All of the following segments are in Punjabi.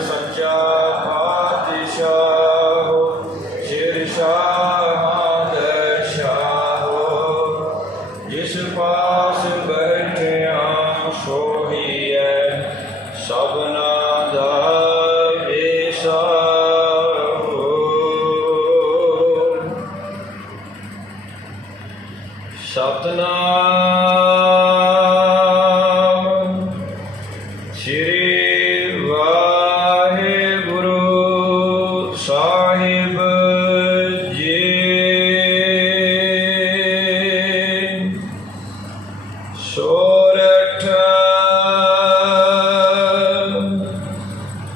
ਸੱਚਾ ਪਾਤਸ਼ਾਹ ਸ਼ੇਰ ਸ਼ਾਹ ਦੇ ਜਿਸ ਪਾਸ ਬੈਠਿਆ ਸੋਹੀ ਹੈ ਸਭਨਾ ਦਾ ਵੇਸਾ। ਸਤਨਾਮ ਸੋਰਠ।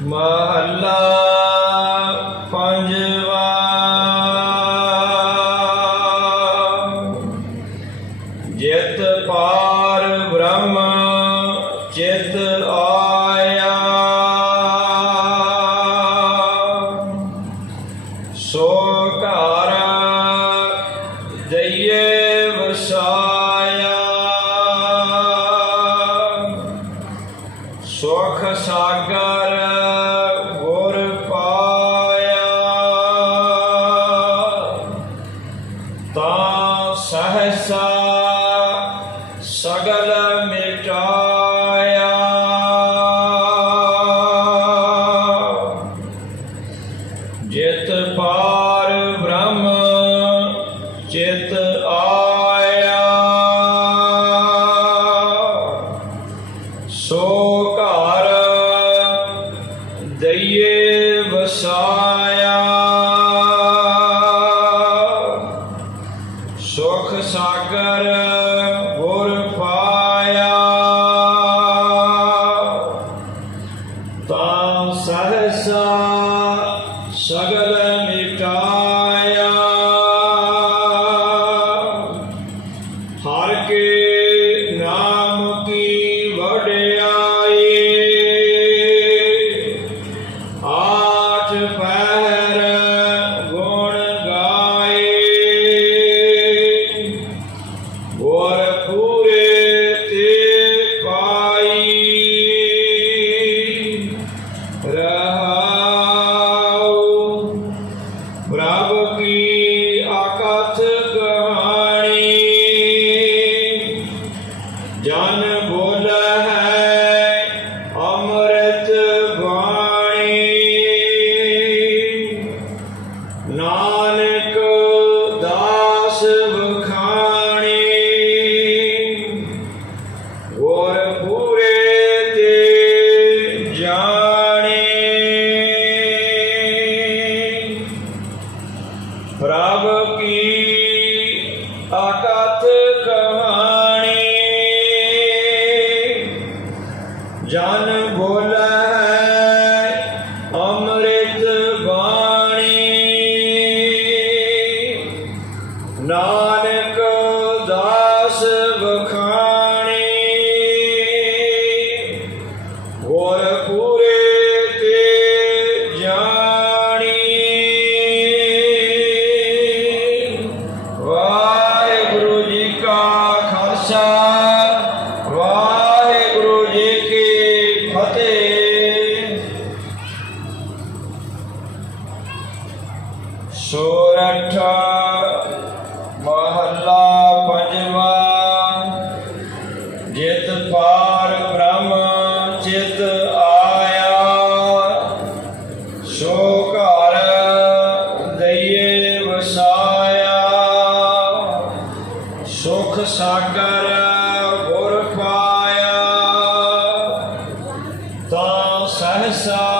ਮਹੱਲਾ ਪੰਜਵਾ। ਜਿਤ ਪਾਰ ਬ੍ਰਹਮ ਚਿਤ ਆਇਆ। ਸੋ ਘਰ ਦਈਏ ਵਸਾਇਆ ਚਿਤ ਆਇਆ ਸੋ ਘਰ ਦਈਏ ਵਸਾ ਪ੍ਰਭ ਕੀ ਆਕਥ ਕਹਾਣੀ? ਜਨ ਬੋਲ ਮਹੱਲਾ ਪੰਜਵਾ, ਜਿਤ ਪਾਰ ਬ੍ਰਹਮ ਚਿਤ ਆਇਆ। ਸੋ ਘਰ ਦਈਏ ਵਸਾਇਆ। ਸੁਖ ਸਾਗਰ ਗੁਰ ਪਾਇਆ। ਤਾਂ ਸਹਸਾ